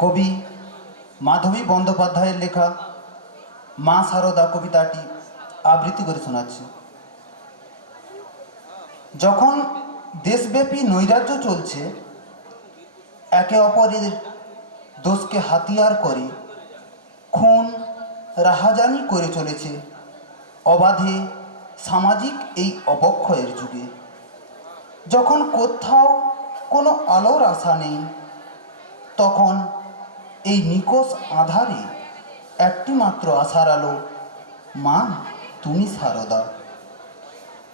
কবি মাধবী বন্দ্যোপাধ্যায়ের লেখা মা সারদা কবিতাটি আবৃত্তি করে শোনাচ্ছি। যখন দেশব্যাপী নৈরাজ্য চলছে, একে অপরের দোষকে হাতিয়ার করে খুন রাহাজানি করে চলেছে অবাধে সামাজিক এই অবক্ষয়ের যুগে, যখন কোথাও কোনো আলোর আশা নেই, তখন এই নিকষ আঁধারে একটি মাত্র আশার আলো, মা তুমি সারদা।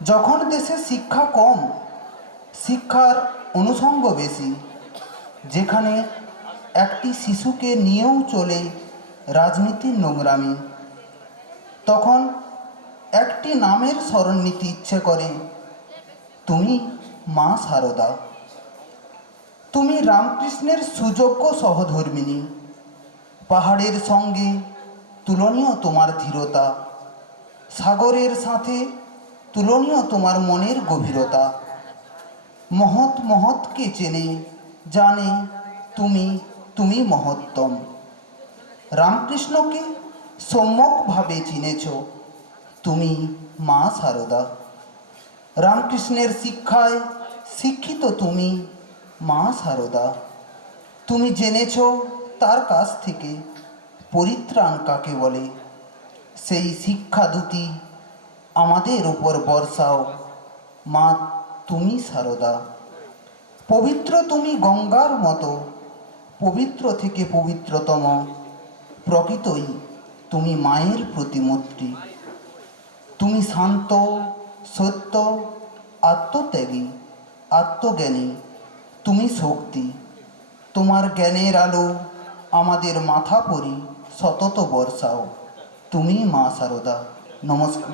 যখন দেশে শিক্ষা কম, শিক্ষার অনুষঙ্গ বেশি, যেখানে একটি শিশুকে নিয়েও চলে রাজনীতির নোংরামি, তখন একটি নামের স্মরণ নিতে ইচ্ছে করে, তুমি মা সারদা। তুমি রামকৃষ্ণের সুযোগ্য সহধর্মিণী, পাহাড়ের সঙ্গে তুলনীয় তোমার ধীরতা, সাগরের সাথে তুলনীয় তোমার মনের গভীরতা। মহৎ মহৎকে চেনে জানে তুমি, তুমি মহত্তম। রামকৃষ্ণকে সম্যকভাবে চিনেছ, তুমি মা সারদা। রামকৃষ্ণের শিক্ষায় শিক্ষিত তুমি, মা সারদা। তুমি জেনেছ তার কাছ থেকে পরিত্রাণ কাকে বলে, সেই শিক্ষা দুটি আমাদের উপর বর্ষাও, মা তুমি সারদা। পবিত্র তুমি গঙ্গার মতো, পবিত্র থেকে পবিত্রতম, প্রকৃতই তুমি মায়ের প্রতিমূর্তি। তুমি শান্ত, সত্য, আত্মত্যাগী, আত্মজ্ঞানী, তুমি শক্তি। তোমার জ্ঞানের আলো আমাদের মাথা পরি সতত বর্ষাও, তুমি মা সারদা। নমস্কার।